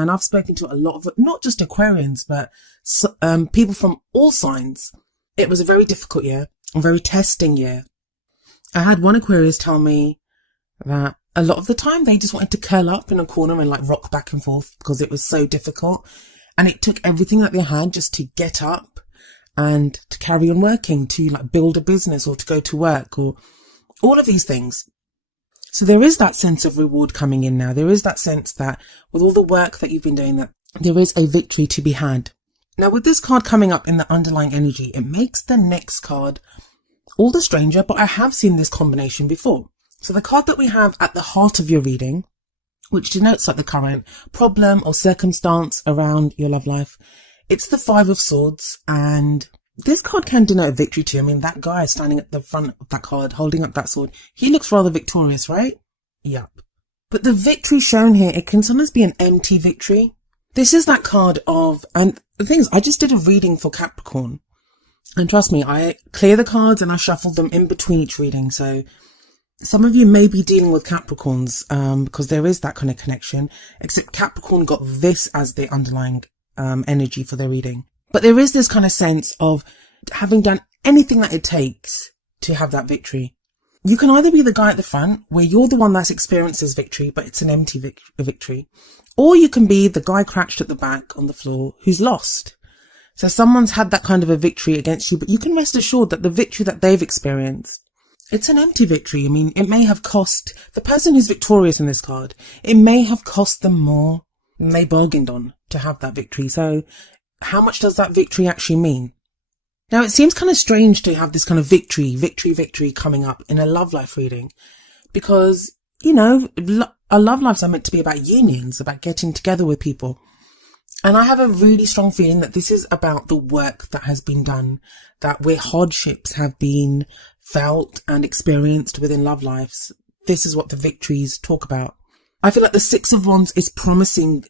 and I've spoken to a lot of, not just Aquarians, but people from all signs. It was a very difficult year, a very testing year. I had one Aquarius tell me that a lot of the time they just wanted to curl up in a corner and like rock back and forth because it was so difficult. And it took everything that they had just to get up and to carry on working, to like build a business or to go to work or all of these things. So there is that sense of reward coming in now. There is that sense that with all the work that you've been doing, that there is a victory to be had. Now with this card coming up in the underlying energy, it makes the next card all the stranger, but I have seen this combination before. So the card that we have at the heart of your reading, which denotes like the current problem or circumstance around your love life, it's the Five of Swords, and this card can denote victory too. I mean, that guy standing at the front of that card, holding up that sword, he looks rather victorious, right? Yep. But the victory shown here, it can sometimes be an empty victory. This is that card of, and the thing is, I just did a reading for Capricorn, and trust me, I clear the cards and I shuffle them in between each reading. So some of you may be dealing with Capricorns, because there is that kind of connection, except Capricorn got this as the underlying energy for their reading. But there is this kind of sense of having done anything that it takes to have that victory. You can either be the guy at the front, where you're the one that's experiences victory, but it's an empty victory. Or you can be the guy crouched at the back on the floor who's lost. So someone's had that kind of a victory against you, but you can rest assured that the victory that they've experienced, it's an empty victory. I mean, it may have cost the person who's victorious in this card, it may have cost them more than they bargained on to have that victory. So how much does that victory actually mean? Now, it seems kind of strange to have this kind of victory coming up in a love life reading, because, you know, our love lives are meant to be about unions, about getting together with people. And I have a really strong feeling that this is about the work that has been done, that where hardships have been felt and experienced within love lives. This is what the victories talk about. I feel like the Six of Wands is promising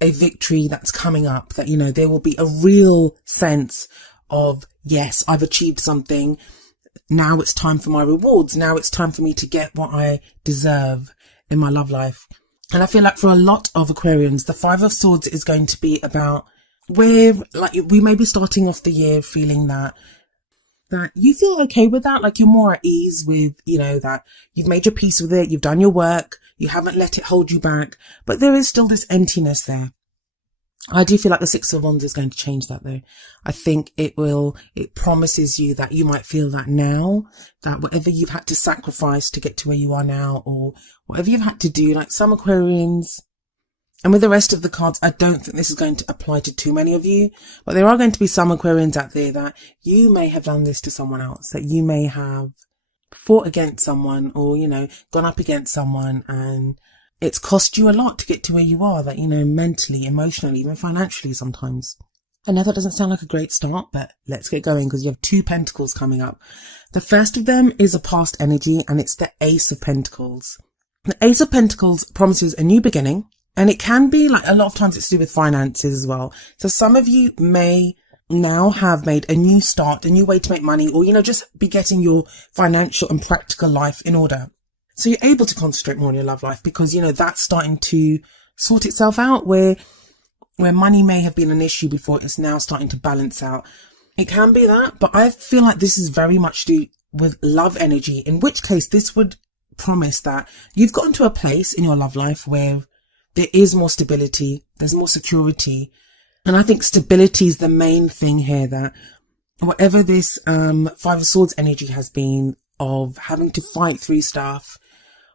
a victory that's coming up, that, you know, there will be a real sense of, yes, I've achieved something. Now it's time for my rewards. Now it's time for me to get what I deserve in my love life. And I feel like for a lot of Aquarians, the Five of Swords is going to be about where, like, we may be starting off the year feeling that you feel okay with that, like you're more at ease with, you know, that you've made your peace with it, you've done your work, you haven't let it hold you back, but there is still this emptiness there. I do feel like the Six of Wands is going to change that though. I think it promises you that you might feel that now, that whatever you've had to sacrifice to get to where you are now, or whatever you've had to do, like some Aquarians, and with the rest of the cards, I don't think this is going to apply to too many of you, but there are going to be some Aquarians out there that you may have done this to someone else, that you may have fought against someone, or, you know, gone up against someone, and it's cost you a lot to get to where you are, that, you know, mentally, emotionally, even financially sometimes. I know that doesn't sound like a great start, but let's get going, because you have two Pentacles coming up. The first of them is a past energy, and it's the Ace of Pentacles. The Ace of Pentacles promises a new beginning, and it can be like, a lot of times it's to do with finances as well. So some of you may now have made a new start, a new way to make money, or, you know, just be getting your financial and practical life in order. So you're able to concentrate more on your love life, because, you know, that's starting to sort itself out, where money may have been an issue before, it's now starting to balance out. It can be that, but I feel like this is very much to do with love energy, in which case this would promise that you've gotten to a place in your love life where there is more stability, there's more security. And I think stability is the main thing here, that whatever this Five of Swords energy has been of having to fight through stuff,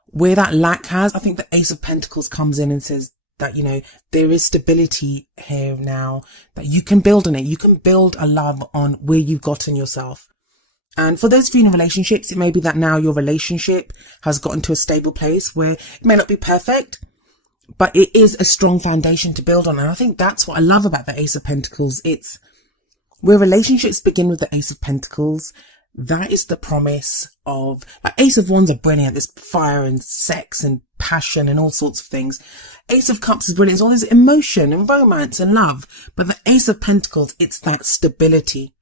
where that lack has, I think the Ace of Pentacles comes in and says that, you know, there is stability here now, that you can build on it. You can build a love on where you've gotten yourself. And for those of you in relationships, it may be that now your relationship has gotten to a stable place where it may not be perfect, but it is a strong foundation to build on. And I think that's what I love about the Ace of Pentacles. It's where relationships begin with the Ace of Pentacles. That is the promise of, like, Ace of Wands are brilliant. There's fire and sex and passion and all sorts of things. Ace of Cups is brilliant. It's all this emotion and romance and love. But the Ace of Pentacles, it's that stability.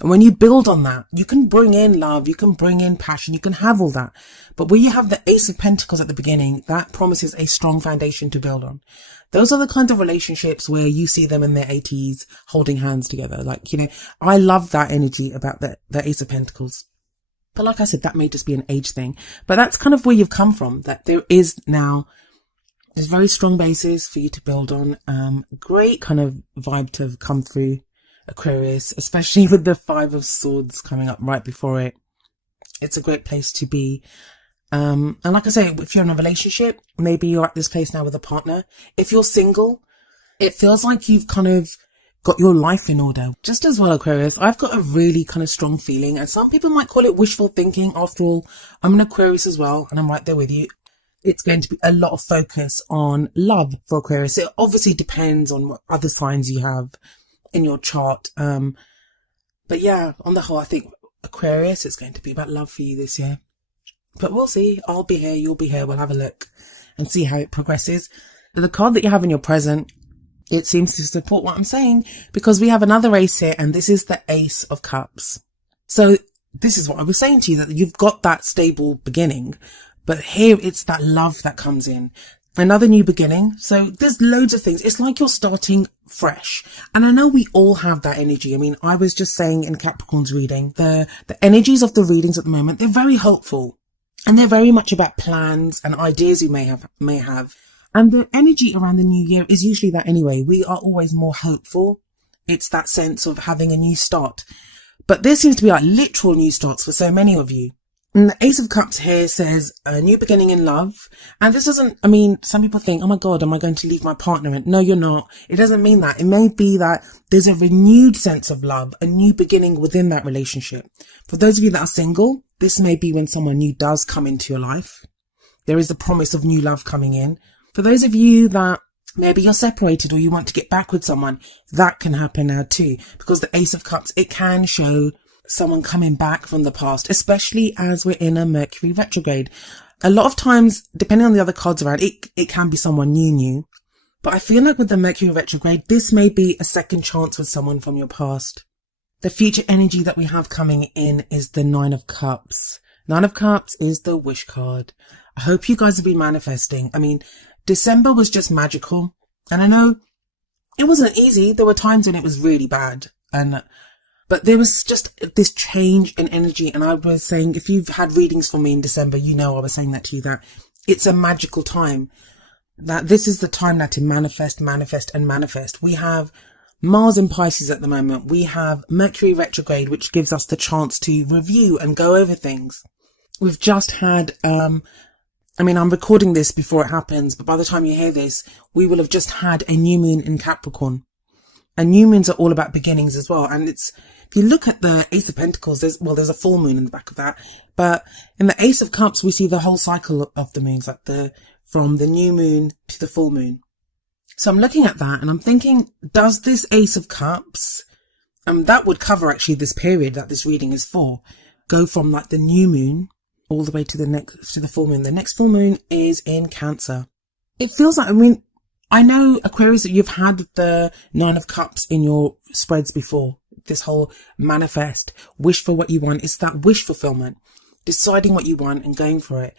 And when you build on that, you can bring in love, you can bring in passion, you can have all that. But when you have the Ace of Pentacles at the beginning, that promises a strong foundation to build on. Those are the kinds of relationships where you see them in their 80s holding hands together. Like, you know, I love that energy about the Ace of Pentacles. But like I said, that may just be an age thing. But that's kind of where you've come from, that there is now this very strong basis for you to build on. Great kind of vibe to have come through Aquarius, especially with the Five of Swords coming up right before it. It's a great place to be. And like I say, if you're in a relationship, maybe you're at this place now with a partner. If you're single, it feels like you've kind of got your life in order. Just as well, Aquarius, I've got a really kind of strong feeling, and some people might call it wishful thinking. After all, I'm an Aquarius as well, and I'm right there with you. It's going to be a lot of focus on love for Aquarius. It obviously depends on what other signs you have in your chart. But yeah, on the whole, I think Aquarius, it's going to be about love for you this year. But we'll see. I'll be here, you'll be here. We'll have a look and see how it progresses. The card that you have in your present, it seems to support what I'm saying, because we have another ace here, and this is the Ace of Cups. So this is what I was saying to you, that you've got that stable beginning, but here it's that love that comes in. Another new beginning. So there's loads of things. It's like you're starting fresh. And I know we all have that energy. I mean, I was just saying in Capricorn's reading, the energies of the readings at the moment, they're very hopeful. And they're very much about plans and ideas you may have. And the energy around the new year is usually that anyway. We are always more hopeful. It's that sense of having a new start. But there seems to be like literal new starts for so many of you. And the Ace of Cups here says a new beginning in love. And this doesn't, I mean, some people think, oh my God, am I going to leave my partner? And no, you're not. It doesn't mean that. It may be that there's a renewed sense of love, a new beginning within that relationship. For those of you that are single, this may be when someone new does come into your life. There is the promise of new love coming in. For those of you that maybe you're separated or you want to get back with someone, that can happen now too. Because the Ace of Cups, it can show someone coming back from the past, especially as we're in a Mercury retrograde. A lot of times, depending on the other cards around, it can be someone new. But I feel like with the Mercury retrograde, this may be a second chance with someone from your past. The future energy that we have coming in is the Nine of Cups. Nine of Cups is the wish card. I hope you guys have been manifesting. I mean, December was just magical. And I know it wasn't easy. There were times when it was really bad. But there was just this change in energy. And I was saying, if you've had readings from me in December, you know I was saying that to you, that it's a magical time. That this is the time now to manifest. We have Mars in Pisces at the moment. We have Mercury retrograde, which gives us the chance to review and go over things. We've just had, I'm recording this before it happens, but by the time you hear this, we will have just had a new moon in Capricorn. And new moons are all about beginnings as well. And if you look at the Ace of Pentacles, there's a full moon in the back of that. But in the Ace of Cups, we see the whole cycle of the moons, like from the new moon to the full moon. So I'm looking at that and I'm thinking, does this Ace of Cups, that would cover actually this period that this reading is for, go from like the new moon all the way to the full moon. The next full moon is in Cancer. It feels like, I know, Aquarius, that you've had the Nine of Cups in your spreads before. This whole manifest, wish for what you want. It's that wish fulfillment, deciding what you want and going for it.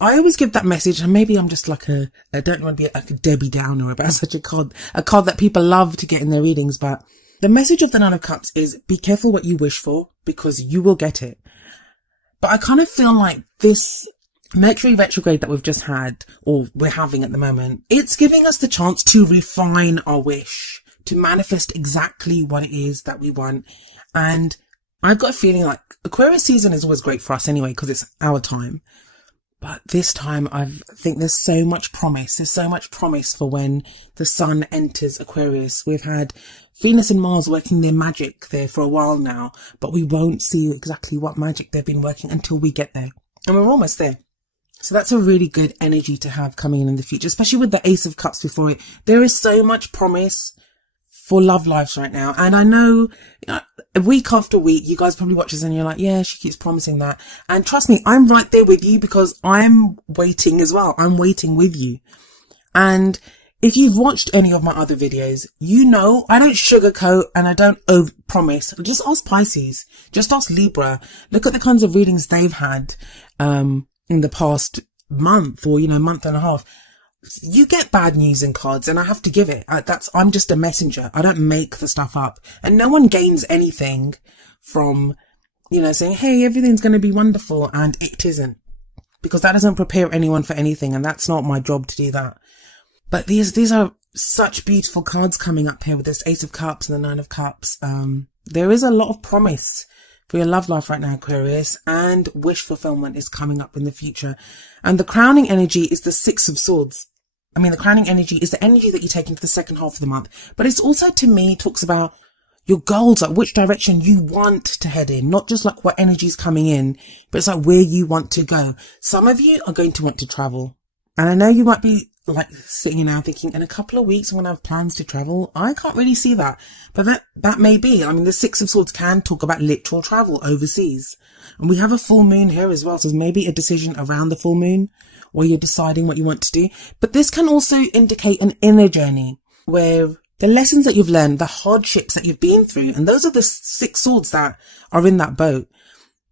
I always give that message, and maybe I'm just like I don't want to be like a Debbie Downer about such a card that people love to get in their readings. But the message of the Nine of Cups is be careful what you wish for, because you will get it. But I kind of feel like this Mercury retrograde that we've just had, or we're having at the moment, it's giving us the chance to refine our wish, to manifest exactly what it is that we want. And I've got a feeling like Aquarius season is always great for us anyway, because it's our time. But this time, I think there's so much promise. There's so much promise for when the sun enters Aquarius. We've had Venus and Mars working their magic there for a while now, but we won't see exactly what magic they've been working until we get there. And we're almost there. So that's a really good energy to have coming in the future, especially with the Ace of Cups before it. There is so much promise for love lives right now. And I know, week after week, you guys probably watch this and you're like, yeah, she keeps promising that. And trust me, I'm right there with you, because I'm waiting as well. I'm waiting with you. And If you've watched any of my other videos, you know I don't sugarcoat and I don't over-promise. Just ask Pisces. Just ask Libra. Look at the kinds of readings they've had in the past month or, month and a half. You get bad news in cards and I have to give it. I'm just a messenger. I don't make the stuff up. And no one gains anything from, saying, hey, everything's going to be wonderful, and it isn't. Because that doesn't prepare anyone for anything, and that's not my job to do that. But these are such beautiful cards coming up here with this Ace of Cups and the Nine of Cups. There is a lot of promise for your love life right now, Aquarius, and wish fulfillment is coming up in the future. And the crowning energy is the Six of Swords. I mean, the crowning energy is the energy that you take into the second half of the month. But it's also, to me, talks about your goals, like which direction you want to head in, not just like what energy is coming in, but it's like where you want to go. Some of you are going to want to travel. And I know you might be like sitting now thinking, in a couple of weeks I'm going to have plans to travel. I can't really see that, but that may be. I mean, the Six of Swords can talk about literal travel overseas. And we have a full moon here as well. So maybe a decision around the full moon where you're deciding what you want to do. But this can also indicate an inner journey where the lessons that you've learned, the hardships that you've been through, and those are the six swords that are in that boat.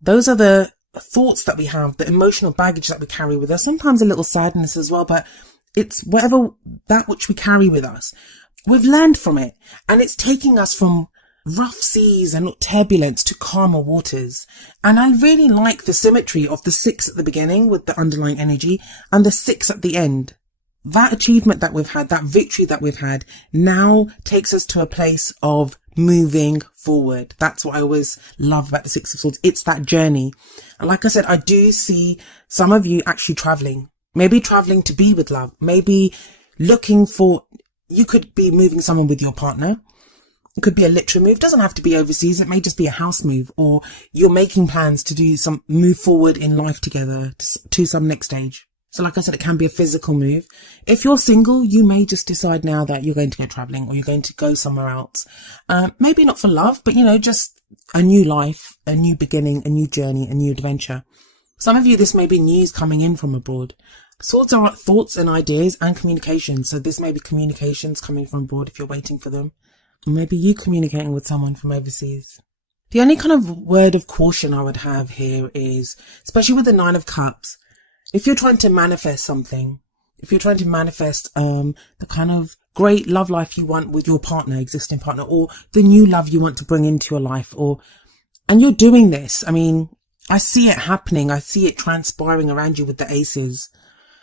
Those are the thoughts that we have, the emotional baggage that we carry with us, sometimes a little sadness as well, but it's whatever, that which we carry with us. We've learned from it, and it's taking us from rough seas and turbulence to calmer waters. And I really like the symmetry of the 6 at the beginning with the underlying energy and the 6 at the end. That achievement that we've had, that victory that we've had, now takes us to a place of moving forward. That's what I always love about the Six of Swords. It's that journey. And like I said, I do see some of you actually traveling. Maybe traveling to be with love. Maybe looking for, you could be moving someone with your partner. It could be a literal move. It doesn't have to be overseas. It may just be a house move, or you're making plans to do some move forward in life together to some next stage. So like I said, it can be a physical move. If you're single, you may just decide now that you're going to go traveling or you're going to go somewhere else. Maybe not for love, but just a new life, a new beginning, a new journey, a new adventure. Some of you, this may be news coming in from abroad. Swords are thoughts and ideas and communication. So this may be communications coming from abroad if you're waiting for them. Or maybe you communicating with someone from overseas. The only kind of word of caution I would have here is, especially with the Nine of Cups, if you're trying to manifest something, if you're trying to manifest the kind of great love life you want with your partner, existing partner, or the new love you want to bring into your life, and you're doing this, I mean, I see it happening. I see it transpiring around you with the aces.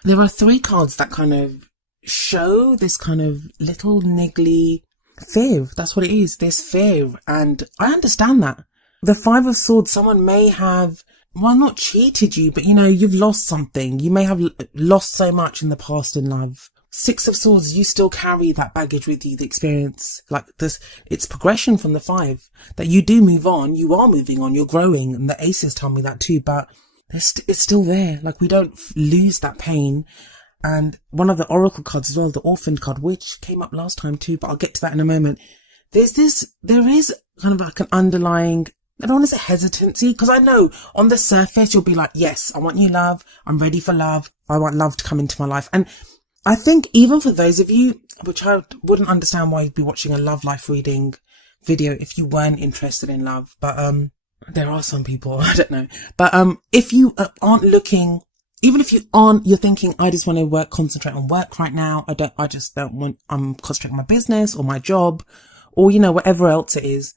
There are 3 cards that kind of show this kind of little niggly fear. That's what it is. There's fear. And I understand that. The 5 of Swords, someone may have, well, not cheated you, but you've lost something. You may have lost so much in the past in love. 6 of Swords, you still carry that baggage with you, the experience. Like this, it's progression from the 5. That you do move on, you are moving on, you're growing. And the aces tell me that too, but it's still there. Like we don't lose that pain. And one of the oracle cards as well, the orphaned card, which came up last time too, but I'll get to that in a moment. There is kind of like an underlying, I don't want to say hesitancy, because I know on the surface you'll be like, yes, I want new love. I'm ready for love. I want love to come into my life. And I think even for those of you, which I wouldn't understand why you'd be watching a love life reading video if you weren't interested in love. But, there are some people, I don't know. But, if you aren't looking, even if you aren't, you're thinking, I just want to concentrate on work right now. I'm concentrating on my business or my job or, whatever else it is.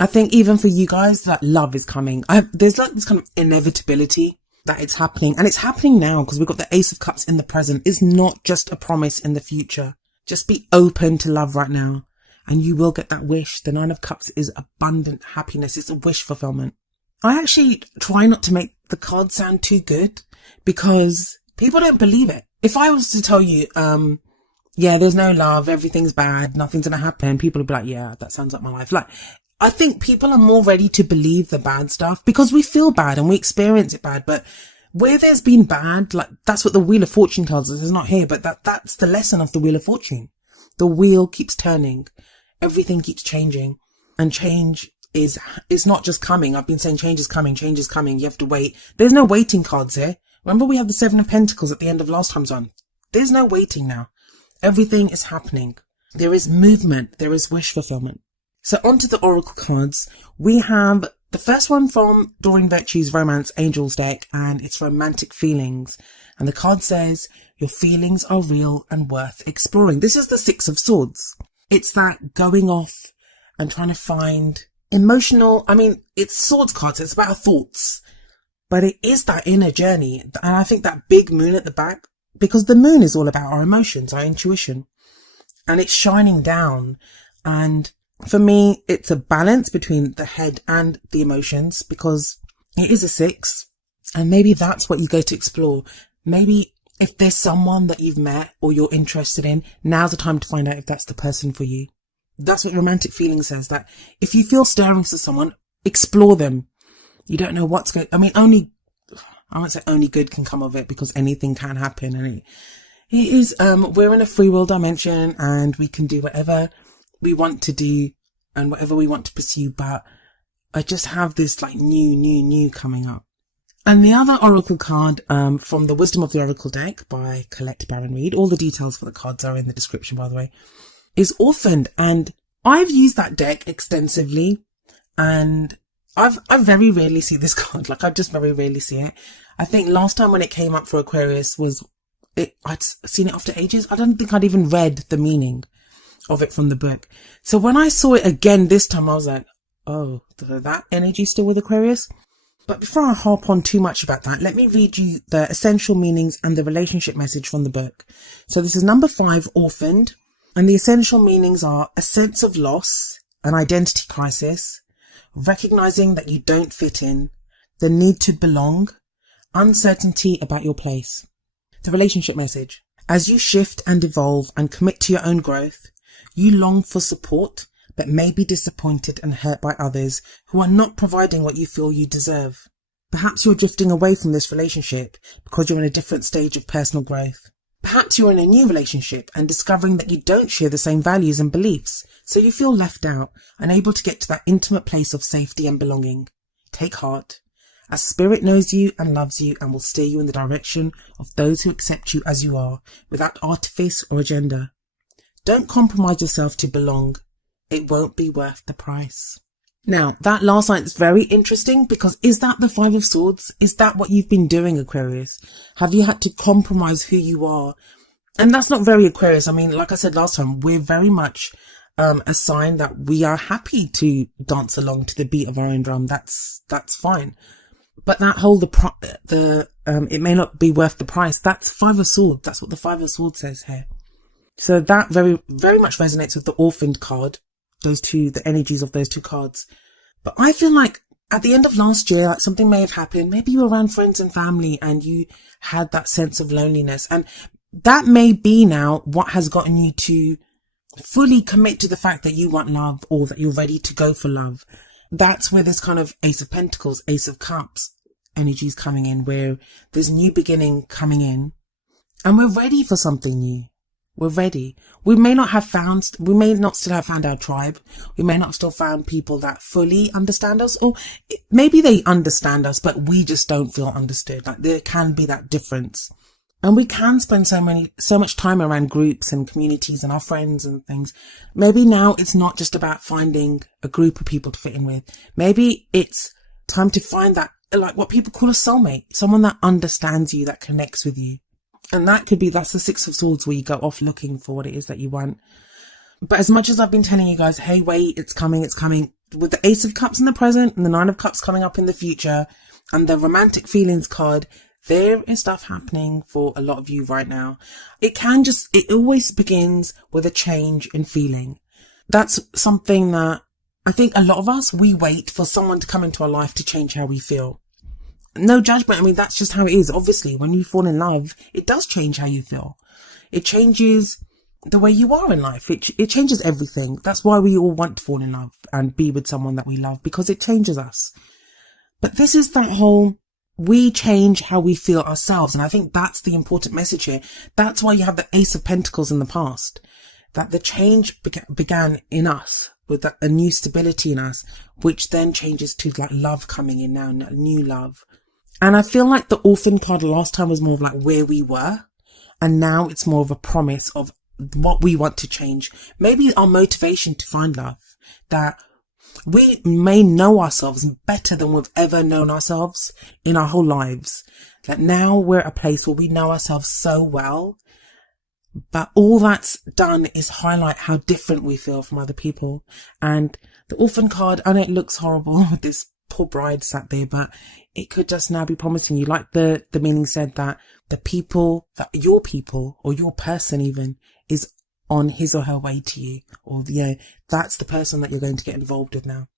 I think even for you guys, that love is coming. There's like this kind of inevitability that it's happening, and it's happening now because we've got the Ace of Cups in the present. It's not just a promise in the future. Just be open to love right now and you will get that wish. The Nine of Cups is abundant happiness. It's a wish fulfillment. I actually try not to make the cards sound too good because people don't believe it. If I was to tell you, yeah, there's no love, everything's bad, nothing's going to happen, people would be like, yeah, that sounds like my life. Like, I think people are more ready to believe the bad stuff because we feel bad and we experience it bad. But where there's been bad, like that's what the Wheel of Fortune tells us. It's not here, but that's the lesson of the Wheel of Fortune. The wheel keeps turning. Everything keeps changing, and change is not just coming. I've been saying change is coming. Change is coming. You have to wait. There's no waiting cards here. Remember we have the 7 of Pentacles at the end of last time's one. There's no waiting now. Everything is happening. There is movement. There is wish fulfillment. So onto the oracle cards. We have the first one from Doreen Virtue's Romance Angels deck, and it's romantic feelings. And the card says, your feelings are real and worth exploring. This is the Six of Swords. It's that going off and trying to find emotional, it's swords cards. It's about our thoughts, but it is that inner journey. And I think that big moon at the back, because the moon is all about our emotions, our intuition, and it's shining down. And for me, it's a balance between the head and the emotions, because it is a 6. And maybe that's what you go to explore. Maybe if there's someone that you've met or you're interested in, now's the time to find out if that's the person for you. That's what romantic feeling says, that if you feel stirrings to someone, explore them. You don't know what's going, I won't say only good can come of it, because anything can happen. And it is, we're in a free will dimension, and we can do whatever we want to do and whatever we want to pursue. But I just have this like new coming up. And the other oracle card, from the Wisdom of the Oracle deck by Colette Baron Reid, all the details for the cards are in the description, by the way, is Orphaned. And I've used that deck extensively, and I very rarely see this card. Like, I just very rarely see it. I think last time when it came up for Aquarius I'd seen it after ages. I don't think I'd even read the meaning of it from the book. So when I saw it again this time, I was like, oh, that energy still with Aquarius? But before I harp on too much about that, let me read you the essential meanings and the relationship message from the book. So this is number 5, Orphaned. And the essential meanings are a sense of loss, an identity crisis, recognizing that you don't fit in, the need to belong, uncertainty about your place. The relationship message: as you shift and evolve and commit to your own growth, you long for support, but may be disappointed and hurt by others who are not providing what you feel you deserve. Perhaps you're drifting away from this relationship because you're in a different stage of personal growth. Perhaps you're in a new relationship and discovering that you don't share the same values and beliefs, so you feel left out, unable to get to that intimate place of safety and belonging. Take heart, as Spirit knows you and loves you and will steer you in the direction of those who accept you as you are, without artifice or agenda. Don't compromise yourself to belong. It won't be worth the price. Now, that last line is very interesting, because is that the 5 of Swords? Is that what you've been doing, Aquarius? Have you had to compromise who you are? And that's not very Aquarius. Like I said last time, we're very much a sign that we are happy to dance along to the beat of our own drum. That's fine. But that whole, it may not be worth the price. That's 5 of Swords. That's what the 5 of Swords says here. So that very, very much resonates with the Orphaned card. The energies of those two cards. But I feel like at the end of last year, like, something may have happened. Maybe you were around friends and family and you had that sense of loneliness. And that may be now what has gotten you to fully commit to the fact that you want love, or that you're ready to go for love. That's where this kind of Ace of Pentacles, Ace of Cups energy is coming in, where there's a new beginning coming in and we're ready for something new. We're ready. We may not still have found our tribe. We may not still found people that fully understand us, or maybe they understand us, but we just don't feel understood. Like, there can be that difference. And we can spend so much time around groups and communities and our friends and things. Maybe now it's not just about finding a group of people to fit in with. Maybe it's time to find that, like, what people call a soulmate, someone that understands you, that connects with you. And that's the 6 of Swords, where you go off looking for what it is that you want. But as much as I've been telling you guys, hey, wait, it's coming, with the Ace of Cups in the present and the 9 of Cups coming up in the future, and the romantic feelings card, there is stuff happening for a lot of you right now. It always begins with a change in feeling. That's something that I think a lot of us, we wait for someone to come into our life to change how we feel. No judgment. That's just how it is. Obviously, when you fall in love, it does change how you feel. It changes the way you are in life. It changes everything. That's why we all want to fall in love and be with someone that we love, because it changes us. But this is that whole, we change how we feel ourselves. And I think that's the important message here. That's why you have the Ace of Pentacles in the past, that the change began in us, with a new stability in us, which then changes to like love coming in now, new love. And I feel like the Orphan card last time was more of like where we were. And now it's more of a promise of what we want to change. Maybe our motivation to find love, that we may know ourselves better than we've ever known ourselves in our whole lives. That now we're at a place where we know ourselves so well, but all that's done is highlight how different we feel from other people. And the orphan card, I know it looks horrible with this poor bride sat there, but it could just now be promising you, like the meaning said, that the people, that your people or your person even is on his or her way to you, or that's the person that you're going to get involved with now.